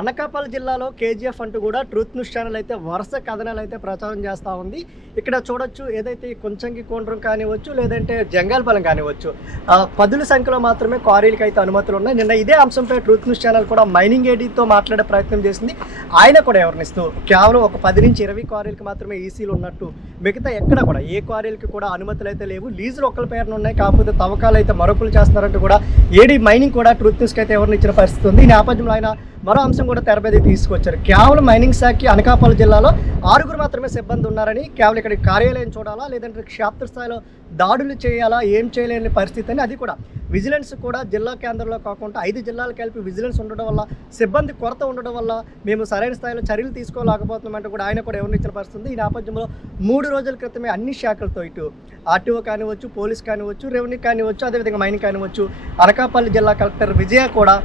అనకాపల్లి జిల్లాలో కేజీఎఫ్ అంటూ కూడా ట్రూత్ న్యూస్ ఛానల్ అయితే వరుస కథనాలు అయితే ప్రచారం చేస్తూ ఉంది. ఇక్కడ చూడొచ్చు ఏదైతే ఈ కొంచెంకి కోండ్రం కానివ్వచ్చు లేదంటే జంగాలపాలెం కానివ్వచ్చు పదుల సంఖ్యలో మాత్రమే క్వారీలకు అయితే అనుమతులు ఉన్నాయి. నిన్న ఇదే అంశంపై ట్రూత్ న్యూస్ ఛానల్ కూడా మైనింగ్ ఏడీతో మాట్లాడే ప్రయత్నం చేసింది. ఆయన కూడా ఎవరినిస్తూ కేవలం ఒక పది నుంచి ఇరవై క్వారీలకు మాత్రమే ఈసీలు ఉన్నట్టు మిగతా ఎక్కడ కూడా ఏ క్వారీలకి కూడా అనుమతులు అయితే లేవు. లీజులు ఒకరి పేరున ఉన్నాయి కాకపోతే తవ్వకాలు అయితే మరొకరు చేస్తున్నారంటూ కూడా ఏడీ మైనింగ్ కూడా ట్రూత్ న్యూస్కి అయితే ఎవరిని ఇచ్చిన పరిస్థితి ఉంది. ఈ నేపథ్యంలో ఆయన మరో అంశం కూడా తెర తీసుకొచ్చారు. కేవలం మైనింగ్ శాఖకి అనకాపల్లి జిల్లాలో ఆరుగురు మాత్రమే సిబ్బంది ఉన్నారని కేవలం ఇక్కడ కార్యాలయం చూడాలా లేదంటే క్షేత్ర స్థాయిలో దాడులు చేయాలా ఏం చేయలేని పరిస్థితి అని అది కూడా. విజిలెన్స్ కూడా జిల్లా కేంద్రంలో కాకుండా ఐదు జిల్లాలు కలిపి విజిలెన్స్ ఉండడం వల్ల సిబ్బంది కొరత ఉండడం వల్ల మేము సరైన స్థాయిలో చర్యలు తీసుకోలేకపోతున్నామంటే కూడా ఆయన కూడా ఎవరినిచ్చిన పరిస్థితుంది ఈ నేపథ్యంలో మూడు రోజుల క్రితమే అన్ని శాఖలతో ఇటు ఆర్టీఓ కానివచ్చు పోలీస్ కానివచ్చు రెవెన్యూ కానివచ్చు అదేవిధంగా మైనింగ్ కానివచ్చు అనకాపల్లి జిల్లా కలెక్టర్ విజయ కూడా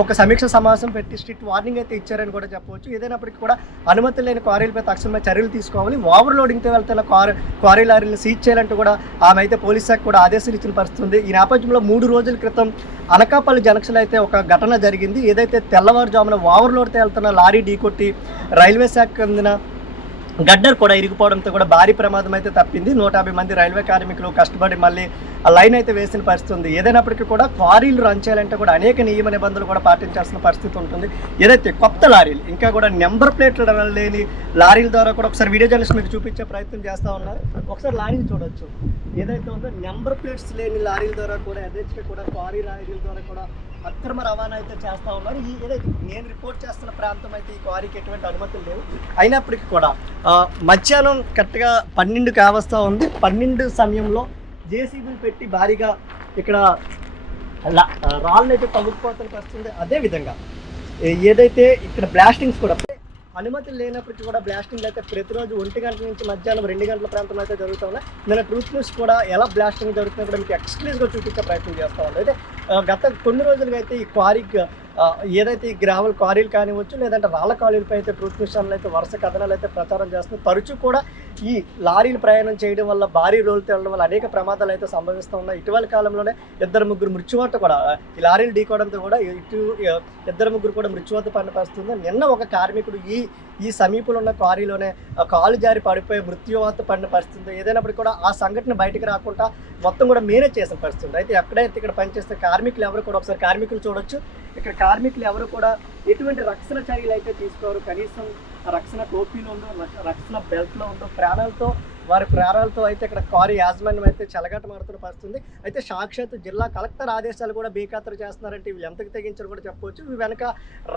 ఒక సమీక్ష సమావేశం పెట్టి స్ట్రిక్ట్ వార్నింగ్ అయితే ఇచ్చారని కూడా చెప్పవచ్చు. ఏదైనప్పటికీ కూడా అనుమతి లేని క్వారీలపై తక్షణమే చర్యలు తీసుకోవాలి. ఓవర్లోడింగ్తో వెళ్తున్న క్వారీ క్వారీ లారీలను సీజ్ చేయాలంటూ కూడా ఆమె అయితే పోలీస్ శాఖ కూడా ఆదేశాలు ఇచ్చిన పరిస్థితి ఉంది. ఈ నేపథ్యంలో మూడు రోజుల క్రితం అనకాపల్లి జంక్షన్ అయితే ఒక ఘటన జరిగింది. ఏదైతే తెల్లవారుజామున ఓవర్లోడ్తో వెళ్తున్న లారీ ఢీకొట్టి రైల్వే శాఖ అందిన గడ్డర్ కూడా ఇరిగిపోవడంతో కూడా భారీ ప్రమాదం అయితే తప్పింది. నూట యాభై మంది రైల్వే కార్మికులు కష్టపడి మళ్ళీ ఆ లైన్ అయితే వేసిన పరిస్థితి ఉంది. ఏదైనప్పటికీ కూడా క్వారీలు రన్ చేయాలంటే కూడా అనేక నియమ నిబంధనలు కూడా పాటించాల్సిన పరిస్థితి ఉంటుంది. ఏదైతే కొత్త లారీలు ఇంకా కూడా నెంబర్ ప్లేట్లు లేని లారీల ద్వారా కూడా ఒకసారి వీడియో జర్నలిస్ట్ మీకు చూపించే ప్రయత్నం చేస్తూ ఉన్నారు ఒకసారి లారీని చూడొచ్చు. ఏదైతే ఉందో నెంబర్ ప్లేట్స్ లేని లారీల ద్వారా కూడా యథేచ్ఛగా కూడా క్వారీ లారీల ద్వారా కూడా అక్రమ రవాణా అయితే చేస్తూ ఉన్నారు. ఈ ఏదైతే నేను రిపోర్ట్ చేస్తున్న ప్రాంతం అయితే ఈ క్వారీకి ఎటువంటి అనుమతులు లేవు. అయినప్పటికీ కూడా మధ్యాహ్నం కరెక్ట్గా పన్నెండు కావస్తూ ఉంది. పన్నెండు సమయంలో జేసీబీలు పెట్టి భారీగా ఇక్కడ లా- అయితే తవ్వుకుపోతున్న వస్తుంది. అదేవిధంగా ఏదైతే ఇక్కడ బ్లాస్టింగ్స్ కూడా అనుమతి లేనప్పటికీ కూడా బ్లాస్టింగ్లు అయితే ప్రతిరోజు ఒంటి గంటల నుంచి మధ్యాహ్నం రెండు గంటల ప్రాంతంలో అయితే జరుగుతూ ఉన్నాయి. నేను ట్రూత్ న్యూస్ కూడా ఎలా బ్లాస్టింగ్ జరుగుతుందో కూడా మీకు ఎక్స్క్లూజివ్గా చూపించే ప్రయత్నం చేస్తూ ఉంది అయితే గత కొన్ని రోజులుగా అయితే ఈ క్వారీ ఏదైతే ఈ గ్రావల్ క్వారీలు కానివచ్చు లేదంటే రాళ్ళ క్వారీలపై అయితే ట్రూత్ న్యూస్ ఛానల్ అయితే వరుస కథనాలు అయితే ప్రచారం చేస్తుంది తరచూ కూడా ఈ లారీలు ప్రయాణం చేయడం వల్ల భారీ రోడ్లు తేలడం వల్ల అనేక ప్రమాదాలు అయితే సంభవిస్తూ ఉన్నాయి. ఇటీవల కాలంలోనే ఇద్దరు ముగ్గురు మృత్యువాత కూడా ఈ లారీలు ఢీకోవడంతో కూడా ఇటు ఇద్దరు ముగ్గురు కూడా మృత్యువాత పని పరిస్థితి నిన్న ఒక కార్మికుడు ఈ ఈ సమీపంలో ఉన్న క్వారీలోనే కాలు జారి పడిపోయి మృత్యువాత పడిన పరిస్థితి ఏదైనప్పుడు కూడా ఆ సంఘటన బయటకు రాకుండా మొత్తం కూడా మేనేజ్ చేసిన పరిస్థితి అయితే ఎక్కడైతే ఇక్కడ పనిచేస్తే కార్మికులు ఎవరు కూడా ఒకసారి కార్మికులు చూడొచ్చు. ఇక్కడ కార్మికులు ఎవరు కూడా ఎటువంటి రక్షణ చర్యలు అయితే తీసుకోరు. కనీసం రక్షణ టోపీలో ఉందో రక్షణ బెల్ట్లో ఉందో ప్రాణాలతో వారి ప్రేరాలతో అయితే ఇక్కడ కారు యాజమాన్యం అయితే చెలగటమాడుతున్న పరిస్థితి ఉంది అయితే సాక్షాత్ జిల్లా కలెక్టర్ ఆదేశాలు కూడా బేఖాతరు చేస్తున్నారంటే ఇవి ఎంతకు తెగించారు కూడా చెప్పవచ్చు. ఇవి వెనక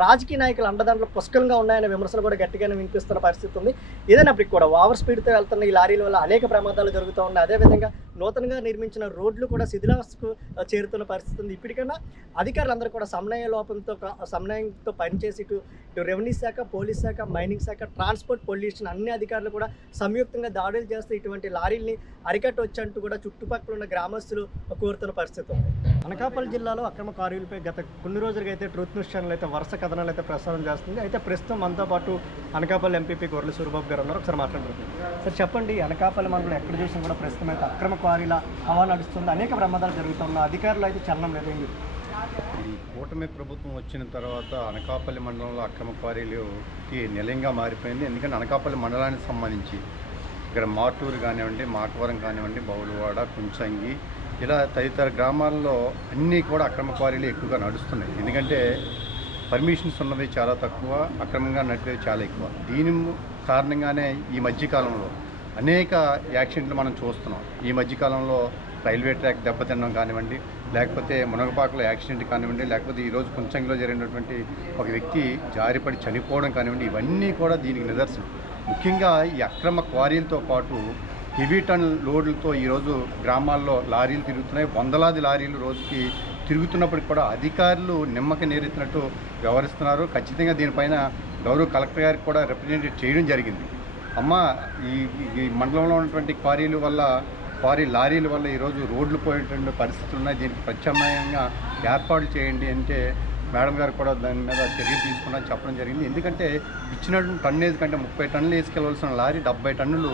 రాజకీయ నాయకులు అండదండలు పుష్కలంగా ఉన్నాయనే విమర్శలు కూడా గట్టిగానే వినిపిస్తున్న పరిస్థితి ఉంది. ఏదైనప్పటికీ కూడా ఓవర్ స్పీడ్తో వెళ్తున్న ఈ లారీల వల్ల అనేక ప్రమాదాలు జరుగుతూ ఉన్నాయి. అదేవిధంగా నూతనంగా నిర్మించిన రోడ్లు కూడా శిథిలావస్థకు చేరుతున్న పరిస్థితి ఉంది. ఇప్పటికైనా అధికారులందరూ కూడా సమన్వయ లోపంతో సమన్వయంతో పనిచేసి ఇటు ఇటు రెవెన్యూ శాఖ పోలీస్ శాఖ మైనింగ్ శాఖ ట్రాన్స్పోర్ట్ పొల్యూషన్ అన్ని అధికారులు కూడా సంయుక్తంగా దాడులు చేస్తూ ఇటువంటి లారీల్ని అరికట్టవచ్చంటూ కూడా చుట్టుపక్కల ఉన్న గ్రామస్తులు కోరుతున్న పరిస్థితి ఉంది. అనకాపల్లి జిల్లాలో అక్రమ కారులపై గత కొన్ని రోజులుగా అయితే ట్రూత్ న్యూస్ ఛానల్ అయితే వరుస కథనాలు అయితే ప్రసారం చేస్తుంది. అయితే ప్రస్తుతం మనతో పాటు అనకాపల్లి ఎంపీపీ గొర్రెల సూరిబాబు గారు ఉన్నారు. ఒకసారి మాట్లాడుతున్నారు సార్ చెప్పండి అనకాపల్లి మండలం ఎక్కడ చూసినా కూడా ప్రస్తుతం అయితే అక్రమ క్వారీల హవా నడుస్తుంది. అనేక ప్రమాదాలు జరుగుతున్నాయి అధికారులు అయితే చలనం లేదు ఏంటి? ఈ కూటమి ప్రభుత్వం వచ్చిన తర్వాత అనకాపల్లి మండలంలో అక్రమ క్వారీలుకి నిలయంగా మారిపోయింది. ఎందుకంటే అనకాపల్లి మండలానికి సంబంధించి ఇక్కడ మాటూరు కానివ్వండి మాటవరం కానివ్వండి బౌలువాడ కుంచంగి ఇలా తదితర గ్రామాల్లో అన్నీ కూడా అక్రమ క్వారీలు ఎక్కువగా నడుస్తున్నాయి. ఎందుకంటే పర్మిషన్స్ ఉన్నవి చాలా తక్కువ అక్రమంగా నడిపేవి చాలా ఎక్కువ. దీని కారణంగానే ఈ మధ్యకాలంలో అనేక యాక్సిడెంట్లు మనం చూస్తున్నాం. ఈ మధ్యకాలంలో రైల్వే ట్రాక్ దెబ్బతినడం కానివ్వండి లేకపోతే మునగపాకలో యాక్సిడెంట్ కానివ్వండి లేకపోతే ఈరోజు కొంచెంలో జరిగినటువంటి ఒక వ్యక్తి జారిపడి చనిపోవడం కానివ్వండి ఇవన్నీ కూడా దీనికి నిదర్శనం. ముఖ్యంగా ఈ అక్రమ క్వారీలతో పాటు హెవీ టన్ లోడ్లతో ఈరోజు గ్రామాల్లో లారీలు తిరుగుతున్నాయి. వందలాది లారీలు రోజుకి తిరుగుతున్నప్పటికి కూడా అధికారులు నిమ్మక నేరెత్తినట్టు వ్యవహరిస్తున్నారు. ఖచ్చితంగా దీనిపైన గౌరవ కలెక్టర్ గారికి కూడా రిప్రజెంటేట్ చేయడం జరిగింది. అమ్మ ఈ ఈ మండలంలో ఉన్నటువంటి క్వారీలు వల్ల క్వారీ లారీల వల్ల ఈరోజు రోడ్లు పోయేటువంటి పరిస్థితులు ఉన్నాయి. దీనికి ప్రత్యామ్నాయంగా ఏర్పాటు చేయండి అంటే మేడం గారు కూడా దాని మీద చర్యలు తీసుకున్నా చెప్పడం జరిగింది. ఎందుకంటే ఇచ్చిన టన్నేజ్ కంటే ముప్పై టన్నులు వేసుకెళ్ళవలసిన లారీ డెబ్బై టన్నులు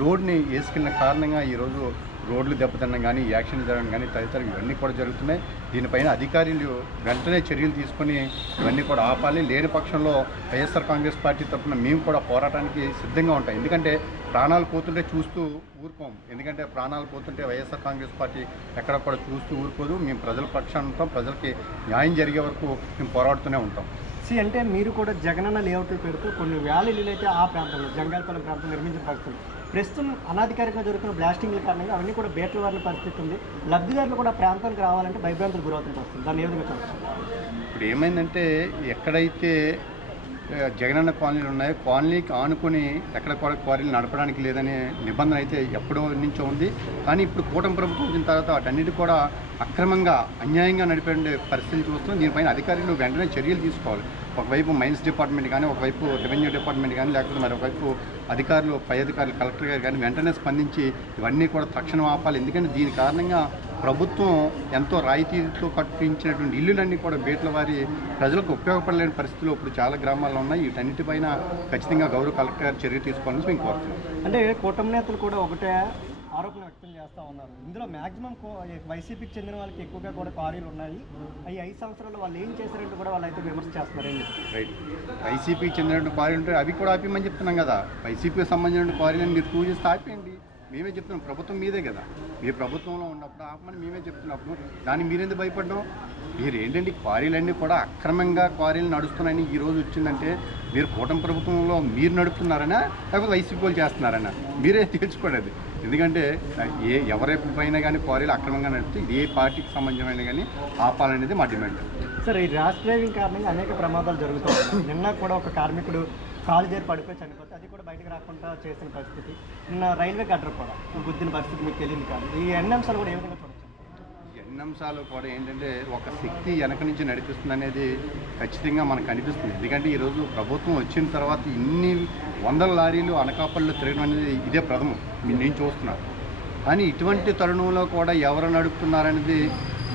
లోడ్ని వేసుకెళ్ళిన కారణంగా ఈరోజు రోడ్లు దెబ్బతినడం కానీ యాక్షన్ జరగడం కానీ తదితర ఇవన్నీ కూడా జరుగుతున్నాయి. దీనిపైన అధికారులు వెంటనే చర్యలు తీసుకొని ఇవన్నీ కూడా ఆపాలి. లేని పక్షంలో వైఎస్ఆర్ కాంగ్రెస్ పార్టీ తరఫున మేము కూడా పోరాటానికి సిద్ధంగా ఉంటాం. ఎందుకంటే ప్రాణాలు పోతుంటే చూస్తూ ఊరుకోం. ఎందుకంటే ప్రాణాలు పోతుంటే వైఎస్ఆర్ కాంగ్రెస్ పార్టీ ఎక్కడ కూడా చూస్తూ ఊరుకోదు. మేము ప్రజల పక్షాన ఉంటాం. ప్రజలకి న్యాయం జరిగే వరకు మేము పోరాడుతూనే ఉంటాం. సి అంటే మీరు కూడా జగనన్న లేఅవుట్లు పెడుతూ కొన్ని వ్యాలీలు అయితే ఆ ప్రాంతంలో జంగాలపల్లి ప్రాంతం నిర్మించిన పరిస్థితులు. ప్రస్తుతం అనాధికారికంగా జరుగుతున్న బ్లాస్టింగ్ల కారణంగా అవన్నీ కూడా బేట్ల వారిన పరిస్థితి ఉంది. లబ్ధిదారులు కూడా ప్రాంతానికి రావాలంటే భయభ్రాంతులు గురవుతుంటే వస్తుంది. దాన్ని ఏ విధంగా చూడవచ్చు ఇప్పుడు ఏమైందంటే ఎక్కడైతే జగనన్న కాలనీలు ఉన్నాయి. కాలనీకి ఆనుకొని ఎక్కడ కూడా క్వారీలు నడపడానికి లేదనే నిబంధన అయితే ఎప్పుడో నుంచో ఉంది. కానీ ఇప్పుడు కూటమి ప్రభుత్వం వచ్చిన తర్వాత వాటన్నిటి కూడా అక్రమంగా అన్యాయంగా నడిపే పరిస్థితి చూస్తాం దీనిపైన అధికారులు వెంటనే చర్యలు తీసుకోవాలి. ఒకవైపు మైన్స్ డిపార్ట్మెంట్ కానీ ఒకవైపు రెవెన్యూ డిపార్ట్మెంట్ కానీ లేకపోతే మరొకవైపు అధికారులు పై అధికారులు కలెక్టర్ గారు కానీ వెంటనే స్పందించి ఇవన్నీ కూడా తక్షణం ఆపాలి. ఎందుకంటే దీని కారణంగా ప్రభుత్వం ఎంతో రాయితీతో కట్టించినటువంటి ఇల్లులన్నీ కూడా బీట్ల వారి ప్రజలకు ఉపయోగపడలేని పరిస్థితులు ఇప్పుడు చాలా గ్రామాల్లో ఉన్నాయి. వీటన్నిటిపైన ఖచ్చితంగా గౌరవ కలెక్టర్ గారు చర్య తీసుకోవాలని మేము కోరుతున్నాం. అంటే కూటమి నేతలు కూడా ఒకటే ఆరోపణ వ్యక్తం చేస్తూ ఉన్నారు. ఇందులో మాక్సిమం వైసీపీకి చెందిన వాళ్ళకి ఎక్కువగా కూడా క్వారీలు ఉన్నాయి. ఈ ఐదు సంవత్సరాలు వాళ్ళు ఏం చేశారంటే కూడా వాళ్ళు అయితే విమర్శ చేస్తున్నారు ఏం చెప్తారు? రైట్. వైసీపీకి చెందినటువంటి క్వారీలు ఉంటాయి అవి కూడా ఆపేయమని చెప్తున్నాం కదా. వైసీపీకి సంబంధించిన క్వారీలను మీరు ప్రూవ్ చేస్తే ఆపేయండి. మేమే చెప్తున్నాం ప్రభుత్వం మీదే కదా. మీ ప్రభుత్వంలో ఉన్నప్పుడు ఆపమని మేమే చెప్తున్నప్పుడు దాన్ని మీరెందుకు భయపడ్డాం? మీరు ఏంటంటే క్వారీలన్నీ కూడా అక్రమంగా క్వారీలు నడుస్తున్నాయని ఈ రోజు వచ్చిందంటే మీరు కూటమి ప్రభుత్వంలో మీరు నడుపుతున్నారనా? లేకపోతే వైసీపీ వాళ్ళు చేస్తున్నారనా? మీరే తెలుసుకోలేదు ఎందుకంటే ఏ ఎవరి పైన కానీ క్వారీలు అక్రమంగా నడిపితే ఏ పార్టీకి సంబంధమైన కానీ ఆపాలనేది మా డిమాండ్. సార్ ఈ ర్యాష్ డ్రైవింగ్ కారణంగా అనేక ప్రమాదాలు జరుగుతాయి నిన్న కూడా ఒక కార్మికుడు కాలు చేరి పడిపోయి చనిపోతే అది కూడా బయటకు రాకుండా చేసిన పరిస్థితి. నిన్న రైల్వే గడ్డర్ కూడా గుద్దిన పరిస్థితి మీకు తెలియదు కాదు ఈ ఎన్ని అంశాలు కూడా ఏ విధంగా చూడొచ్చు? ఎన్ని అంశాలు కూడా ఏంటంటే ఒక శక్తి వెనక నుంచి నడిపిస్తుంది అనేది ఖచ్చితంగా మనకు కనిపిస్తుంది ఎందుకంటే ఈరోజు ప్రభుత్వం వచ్చిన తర్వాత ఇన్ని వందల లారీలు అనకాపల్లిలో తిరగడం అనేది ఇదే ప్రథమం. నేను చూస్తున్నాను. కానీ ఇటువంటి తరుణంలో కూడా ఎవరు నడుపుతున్నారనేది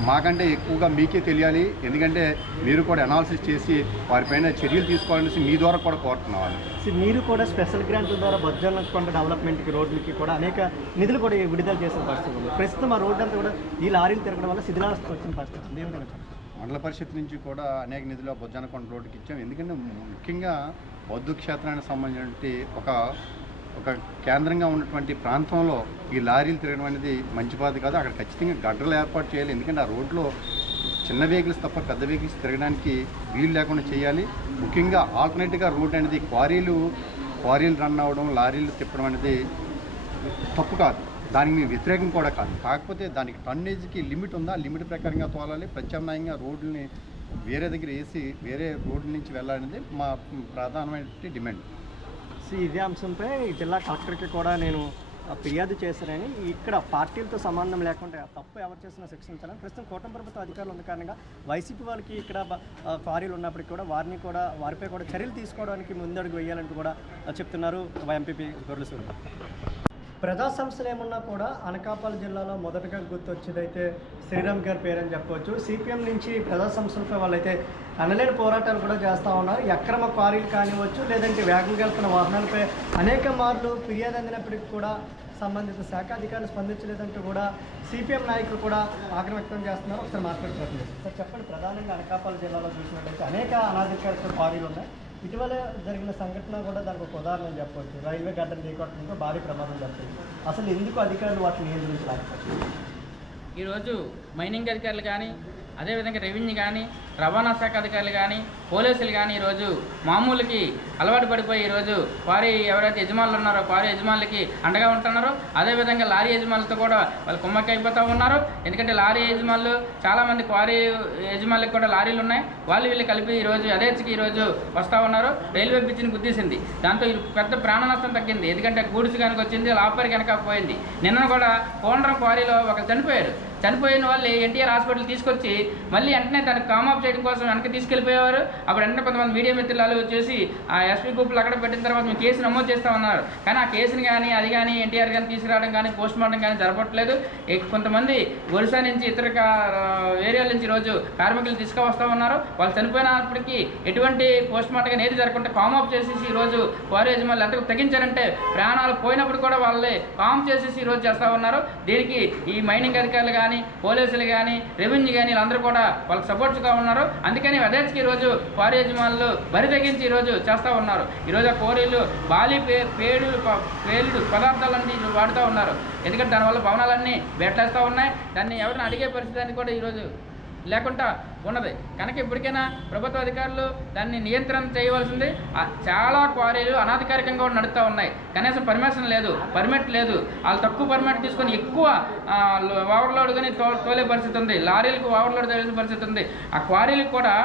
మాకంటే ఎక్కువగా మీకే తెలియాలి. ఎందుకంటే మీరు కూడా అనాలిసిస్ చేసి వారిపైన చర్యలు తీసుకోవాలనేసి మీ ద్వారా కూడా కోరుతున్నాం వాళ్ళు. సో మీరు కూడా స్పెషల్ గ్రాంట్ల ద్వారా బొజ్జన్న కొండ డెవలప్మెంట్కి రోడ్లకి కూడా అనేక నిధులు కూడా విడుదల చేసిన పరిస్థితి ఉంది. ప్రస్తుతం ఆ రోడ్డు అంతా కూడా ఈ లారీలు తిరగడం వల్ల శిథిలావస్థ వచ్చిన పరిస్థితి ఉంది? మండల పరిషత్ నుంచి కూడా అనేక నిధులు బొజ్జనకొండ రోడ్డుకి ఇచ్చాం. ఎందుకంటే ముఖ్యంగా బౌద్ధ క్షేత్రానికి సంబంధించినటువంటి ఒక ఒక కేంద్రంగా ఉన్నటువంటి ప్రాంతంలో ఈ లారీలు తిరగడం అనేది మంచి బాధ కాదు. అక్కడ ఖచ్చితంగా గడ్డలు ఏర్పాటు చేయాలి. ఎందుకంటే ఆ రోడ్లో చిన్న వెహికల్స్ తప్ప పెద్ద వెహికల్స్ తిరగడానికి వీలు లేకుండా చేయాలి. ముఖ్యంగా ఆల్టర్నేట్గా రూట్ అనేది క్వారీలు క్వారీలు రన్ అవ్వడం లారీలు తిప్పడం అనేది తప్పు కాదు. దానికి మేము వ్యతిరేకం కూడా కాదు. కాకపోతే దానికి టన్నేజ్కి లిమిట్ ఉందా? లిమిట్ ప్రకారంగా తోలాలి. ప్రత్యామ్నాయంగా రోడ్లని వేరే దగ్గర వేసి వేరే రోడ్ల నుంచి వెళ్ళాలనేది మా ప్రధానమైన డిమాండ్. సో ఇదే అంశంపై ఈ జిల్లా కలెక్టర్కి కూడా నేను ఫిర్యాదు చేశానని ఇక్కడ పార్టీలతో సంబంధం లేకుండా తప్పు ఎవరు చేసినా శిక్షించాలని ప్రస్తుతం కూటమి ప్రభుత్వ అధికారులు ఉన్న కారణంగా వైసీపీ వాళ్ళకి ఇక్కడ క్వారీలు ఉన్నప్పటికీ కూడా వారిని కూడా వారిపై కూడా చర్యలు తీసుకోవడానికి ముందడుగు వేయాలంటూ కూడా చెప్తున్నారు ఎంపీపీ గొర్రెలు ప్రజా సంస్థలు ఏమన్నా కూడా అనకాపల్లి జిల్లాలో మొదటగా గుర్తొచ్చేదైతే శ్రీరామ్ గారి పేరు అని చెప్పవచ్చు సిపిఎం నుంచి ప్రజా సంస్థలపై వాళ్ళైతే అనలేని పోరాటాలు కూడా చేస్తూ ఉన్నారు. అక్రమ క్వారీలు కానివచ్చు లేదంటే వేగంగా వెళ్తున్న వాహనాలపై అనేక మార్లు ఫిర్యాదు అందినప్పటికీ కూడా సంబంధిత శాఖ అధికారులు స్పందించలేదంటూ కూడా సిపిఎం నాయకులు కూడా ఆగ్రహం వ్యక్తం చేస్తున్నారు. ఒకసారి మాట్లాడుతున్నారు సార్ చెప్పండి. ప్రధానంగా అనకాపల్లి జిల్లాలో చూసినట్లయితే అనేక అనాధికారిత క్వారీలు ఉన్నాయి. ఇటీవల జరిగిన సంఘటన కూడా దానికి ఒక ఉదాహరణ చెప్పవచ్చు రైల్వే గడ్డ ఢీకొట్టడంతో భారీ ప్రమాదం జరిగింది. అసలు ఎందుకు అధికారులు వాటిని నియంత్రించలేకపోతున్నారు? ఈరోజు మైనింగ్ అధికారులు కానీ అదేవిధంగా రెవెన్యూ కానీ రవాణా శాఖ అధికారులు కానీ పోలీసులు కానీ ఈరోజు మామూలుకి అలవాటు పడిపోయి ఈరోజు వారి ఎవరైతే యజమానులు ఉన్నారో వారి యజమానులకి అండగా ఉంటున్నారో అదేవిధంగా లారీ యజమానులతో కూడా వాళ్ళు కుమ్మక్క అయిపోతూ ఉన్నారు. ఎందుకంటే లారీ యజమానులు చాలామంది క్వారీ యజమానులకు కూడా లారీలు ఉన్నాయి. వాళ్ళు వీళ్ళు కలిపి ఈరోజు యథేచ్ఛకి ఈరోజు వస్తూ ఉన్నారు. రైల్వే బ్రిడ్జిని గుద్దేసింది. దాంతో పెద్ద ప్రాణ నష్టం తగ్గింది. ఎందుకంటే గూడ్స్ కనుక వచ్చింది లాపరి కనుక పోయింది. నిన్న కూడా కోండ్రం క్వారీలో ఒక చనిపోయారు చనిపోయిన వాళ్ళు ఎన్టీఆర్ హాస్పిటల్ తీసుకొచ్చి మళ్ళీ వెంటనే దానికి కామాప్ చేయడం కోసం వెనక్కి తీసుకెళ్ళిపోయేవారు. అప్పుడు వెంటనే కొంతమంది మీడియా మిత్రులు వచ్చేసి ఆ ఎస్పీ గ్రూప్లు అక్కడ పెట్టిన తర్వాత మేము కేసు నమోదు చేస్తామన్నారు కానీ ఆ కేసుని కానీ అది కానీ ఎన్టీఆర్ కానీ తీసుకురావడం కానీ పోస్ట్ మార్టం కానీ జరపట్లేదు. కొంతమంది ఒరిస్సా నుంచి ఇతర కా- ఏరియాల నుంచి ఈరోజు కార్మికులు తీసుకువస్తూ ఉన్నారు. వాళ్ళు చనిపోయినప్పటికీ ఎటువంటి పోస్ట్ మార్టం కానీ ఏది జరగకుండా కామ్ ఆఫ్ చేసేసి ఈరోజు వారి యజమానులు ఎంతకు తగ్గించారంటే ప్రాణాలు పోయినప్పుడు కూడా వాళ్ళే కామ్ చేసేసి ఈరోజు చేస్తూ ఉన్నారు. దీనికి ఈ మైనింగ్ అధికారులు కానీ పోలీసులు కానీ రెవెన్యూ కానీ వీళ్ళందరూ కూడా వాళ్ళకి సపోర్ట్స్గా ఉన్నారు. అందుకని అదేచ్కి ఈరోజు క్వారీ యజమానులు బరి తగ్గించి ఈరోజు చేస్తూ ఉన్నారు. ఈరోజు ఆ కోరీలు బాలి పే పేడు పేలుడు పదార్థాలన్నీ వాడుతూ ఉన్నారు. ఎందుకంటే దానివల్ల భవనాలన్నీ బెట్టేస్తూ ఉన్నాయి. దాన్ని ఎవరిని అడిగే పరిస్థితి అని కూడా ఈరోజు లేకుండా ఉన్నది. కనుక ఇప్పటికైనా ప్రభుత్వ అధికారులు దాన్ని నియంత్రణ చేయవలసింది. చాలా క్వారీలు అనాధికారికంగా నడుస్తూ ఉన్నాయి. కనీసం పర్మిషన్ లేదు పర్మిట్ లేదు. వాళ్ళు తక్కువ పర్మిట్ తీసుకొని ఎక్కువ ఓవర్లోడ్ కానీ తో తోలే పరిస్థితి ఉంది. లారీలకు ఓవర్లోడ్ తోలే పరిస్థితి ఉంది. ఆ క్వారీలకు కూడా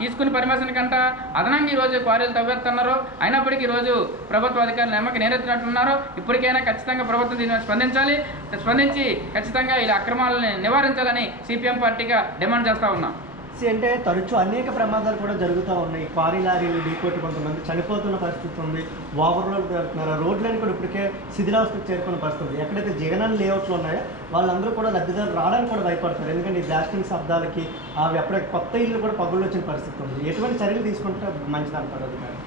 తీసుకుని పర్మిషన్ కంట అదనంగా ఈరోజు క్వారీలు తవ్వేస్తున్నారు. అయినప్పటికీ ఈరోజు ప్రభుత్వ అధికారులు నమ్మక నేరెత్తినట్టున్నారు. ఇప్పటికైనా ఖచ్చితంగా ప్రభుత్వం దీని స్పందించాలి. స్పందించి ఖచ్చితంగా ఇలా అక్రమాలని నివారించాలని సిపిఎం పార్టీగా డిమాండ్ చేస్తూ ఉన్నాం. అంటే తరచూ అనేక ప్రమాదాలు కూడా జరుగుతూ ఉన్నాయి. క్వారీ లారీలు ఢీకొట్టి కొంతమంది చనిపోతున్న పరిస్థితి ఉంది. ఓవర్లోడ్ వెళ్తున్నారు రోడ్లని కూడా ఇప్పటికే శిథిలావస్థకు చేరుకున్న పరిస్థితి ఉంది. ఎక్కడైతే జగనన్న లేఅవుట్లు ఉన్నాయో వాళ్ళందరూ కూడా లబ్ధిదారులు రావడానికి కూడా భయపడతారు. ఎందుకంటే ఈ బ్లాస్టింగ్ శబ్దాలకి అవి ఎప్పుడైతే కొత్త ఇల్లు కూడా పగుళ్ళు వచ్చిన పరిస్థితి ఉంది. ఎటువంటి చర్యలు తీసుకుంటే మంచిది అంటారు అధికారులు?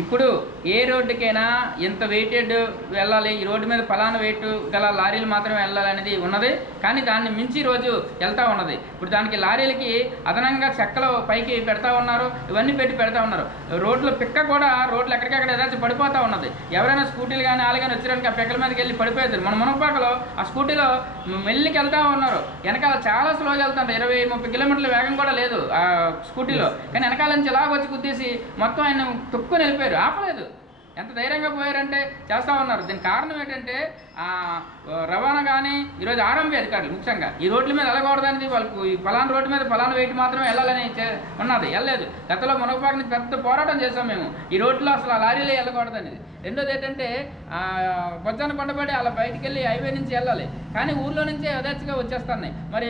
ఇప్పుడు ఏ రోడ్డుకైనా ఎంత వెయిటెడ్ వెళ్ళాలి? ఈ రోడ్డు మీద ఫలానా వెయిట్ గల లారీలు మాత్రమే వెళ్ళాలనేది ఉన్నది. కానీ దాన్ని మించి రోజు వెళ్తూ ఉన్నది. ఇప్పుడు దానికి లారీలకి అదనంగా చెక్కలు పైకి పెడతా ఉన్నారు. ఇవన్నీ పెట్టి పెడతా ఉన్నారు. రోడ్లు పిక్క కూడా రోడ్లు ఎక్కడికక్కడ ఏదాచి పడిపోతూ ఉన్నది. ఎవరైనా స్కూటీలు కానీ వాళ్ళు కానీ వచ్చారని ఆ పిక్కల మీదకి వెళ్ళి పడిపోతుంది మన మునపాకలో ఆ స్కూటీలో మెల్లికి వెళ్తా ఉన్నారు. వెనకాల చాలా స్లోగా వెళ్తుంటారు. ఇరవై ముప్పై కిలోమీటర్ల వేగం కూడా లేదు ఆ స్కూటీలో. కానీ వెనకాల నుంచి ఇలాగ వచ్చి గుద్దేసి మొత్తం ఆయన తొక్కుని వెళ్ళిపోయారు ఆపలేదు. ఎంత ధైర్యంగా పోయారంటే చేస్తా ఉన్నారు. దీనికి కారణం ఏంటంటే రవాణా కానీ ఈరోజు ఆర్ఎంపీ అధికారులు ముఖ్యంగా ఈ రోడ్ల మీద వెళ్ళకూడదనేది వాళ్ళకు ఈ పలానా రోడ్డు మీద పలానా వెయిట్ మాత్రమే వెళ్ళాలని ఉన్నది వెళ్ళలేదు. గతంలో మునగపాక నుంచి పెద్ద పోరాటం చేసాం మేము. ఈ రోడ్లో అసలు ఆ లారీలే వెళ్ళకూడదనేది. రెండోది ఏంటంటే బొజ్జాన కొండపడి అలా బయటికి వెళ్ళి హైవే నుంచి వెళ్ళాలి. కానీ ఊర్లో నుంచే యథాచిగా వచ్చేస్తున్నాయి. మరి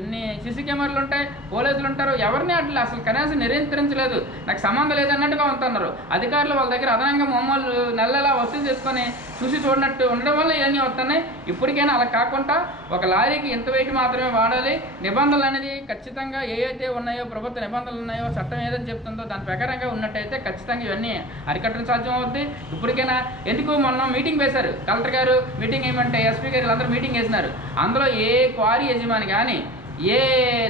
ఇన్ని సిసి కెమెరాలు ఉంటాయి పోలీసులు ఉంటారు ఎవరిని అట్లా అసలు కనీసం నిరంతరించలేదు నాకు సంబంధం లేదన్నట్టుగా ఉంటున్నారు. అధికారులు వాళ్ళ దగ్గర అదనంగా మమ్మల్ని నెలలా వసూలు చేసుకొని చూసి చూడనట్టు ఉండడం వల్ల ఇవన్నీ వస్తాయి వస్తున్నాయి ఇప్పటికైనా అలా కాకుండా ఒక లారీకి ఎంత వెయిట్ మాత్రమే వాడాలి నిబంధనలు అనేది ఖచ్చితంగా ఏవైతే ఉన్నాయో ప్రభుత్వ నిబంధనలు ఉన్నాయో చట్టం ఏదైతే చెప్తుందో దాని ప్రకారంగా ఉన్నట్టయితే ఖచ్చితంగా ఇవన్నీ అరికట్టడం సాధ్యం అవుద్ది ఇప్పటికైనా ఎందుకు మొన్న మీటింగ్ వేశారు? కలెక్టర్ గారు మీటింగ్ ఏమంటే ఎస్పీ గారు వీళ్ళందరూ మీటింగ్ వేసినారు. అందులో ఏ క్వారీ యజమాని కానీ ఏ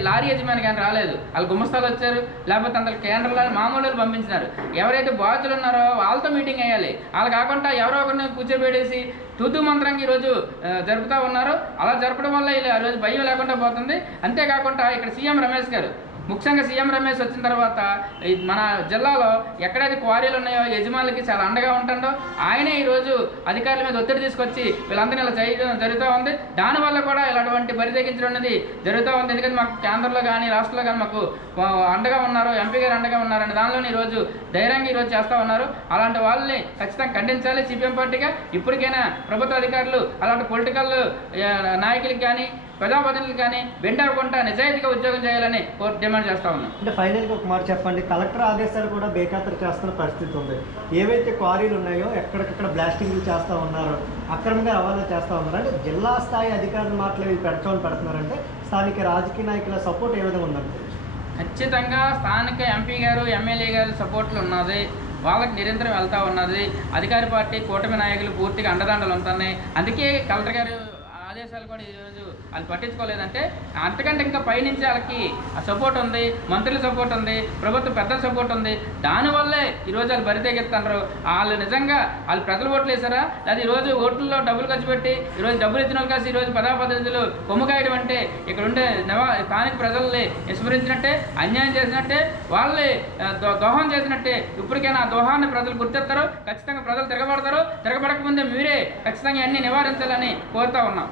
లారీ యజమాని కానీ రాలేదు. వాళ్ళు గుమ్మస్తాలు వచ్చారు లేకపోతే అందులో కేంద్రంలో మామూలు వాళ్ళు పంపించినారు. ఎవరైతే బాధ్యులు ఉన్నారో వాళ్ళతో మీటింగ్ అయ్యాలి వాళ్ళు కాకుండా ఎవరో ఒకరిని కూర్చోబెట్టేసి తూతూ మంత్రంగా ఈరోజు జరుపుతూ ఉన్నారు. అలా జరపడం వల్ల ఇలా రోజు భయం లేకుండా పోతుంది. అంతేకాకుండా ఇక్కడ సీఎం రమేష్ గారు ముఖ్యంగా సీఎం రమేష్ వచ్చిన తర్వాత మన జిల్లాలో ఎక్కడైతే క్వారీలు ఉన్నాయో యజమానులకి చాలా అండగా ఉంటుండో ఆయనే ఈరోజు అధికారుల మీద ఒత్తిడి తీసుకొచ్చి వీళ్ళందరినీ ఇలా చేయడం జరుగుతూ ఉంది. దానివల్ల కూడా ఇలాంటి బరి తెగించడం అనేది జరుగుతూ ఉంది. ఎందుకంటే మాకు కేంద్రంలో కానీ రాష్ట్రంలో కానీ మాకు అండగా ఉన్నారు ఎంపీ గారు అండగా ఉన్నారని దానిలోనే ఈరోజు ధైర్యంగా ఈరోజు చేస్తూ ఉన్నారు. అలాంటి వాళ్ళని ఖచ్చితంగా ఖండించాలి సిపిఎం పార్టీగా. ఇప్పటికైనా ప్రభుత్వ అధికారులు అలాంటి పొలిటికల్ నాయకులకి కానీ ప్రజాప్రతినిధులకు కానీ వెంటకుండా నిజాయితీగా ఉద్యోగం చేయాలని కోర్టు డిమాండ్ చేస్తా ఉన్నాం. అంటే ఫైనల్గా ఒక మాట చెప్పండి. కలెక్టర్ ఆదేశాలు కూడా బేఖాతరు చేస్తున్న పరిస్థితి ఉంది. ఏవైతే క్వారీలు ఉన్నాయో ఎక్కడికక్కడ బ్లాస్టింగ్లు చేస్తూ ఉన్నారో అక్రమంగా రవాణా చేస్తూ ఉన్నారు అంటే జిల్లా స్థాయి అధికారులు మాటలు ఇవి పెడతామని పెడుతున్నారంటే స్థానిక రాజకీయ నాయకుల సపోర్ట్ ఏ విధంగా ఉందంటే ఖచ్చితంగా స్థానిక ఎంపీ గారు ఎమ్మెల్యే గారు సపోర్ట్లు ఉన్నది. వాళ్ళకి నిరంతరం వెళ్తా ఉన్నది. అధికార పార్టీ కూటమి నాయకులు పూర్తిగా అండదండలు ఉంటున్నాయి. అందుకే కలెక్టర్ గారు ఆదేశాలు కూడా ఈరోజు వాళ్ళు పట్టించుకోలేదంటే అంతకంటే ఇంకా పైనుంచి వాళ్ళకి ఆ సపోర్ట్ ఉంది మంత్రుల సపోర్ట్ ఉంది ప్రభుత్వ పెద్దల సపోర్ట్ ఉంది. దానివల్లే ఈరోజు వాళ్ళు బరి వాళ్ళు నిజంగా వాళ్ళు ప్రజలు ఓట్లు వేసారా లేదా ఈరోజు ఓట్లలో డబ్బులు ఖర్చు పెట్టి ఈరోజు డబ్బులు ఇచ్చిన వాళ్ళు కాసి ఈరోజు పదా పద్ధతులు కొమ్ముకాయడం అంటే ఇక్కడ ఉండే నివా స్థానిక ప్రజల్ని విస్మరించినట్టే అన్యాయం చేసినట్టే వాళ్ళే దో- దోహం చేసినట్టే ఇప్పటికైనా ఆ దోహాన్ని ప్రజలు గుర్తెత్తారు. ఖచ్చితంగా ప్రజలు తిరగబడతారు. తిరగబడకముందే మీరే ఖచ్చితంగా అన్ని నివారించాలని కోరుతా ఉన్నాం.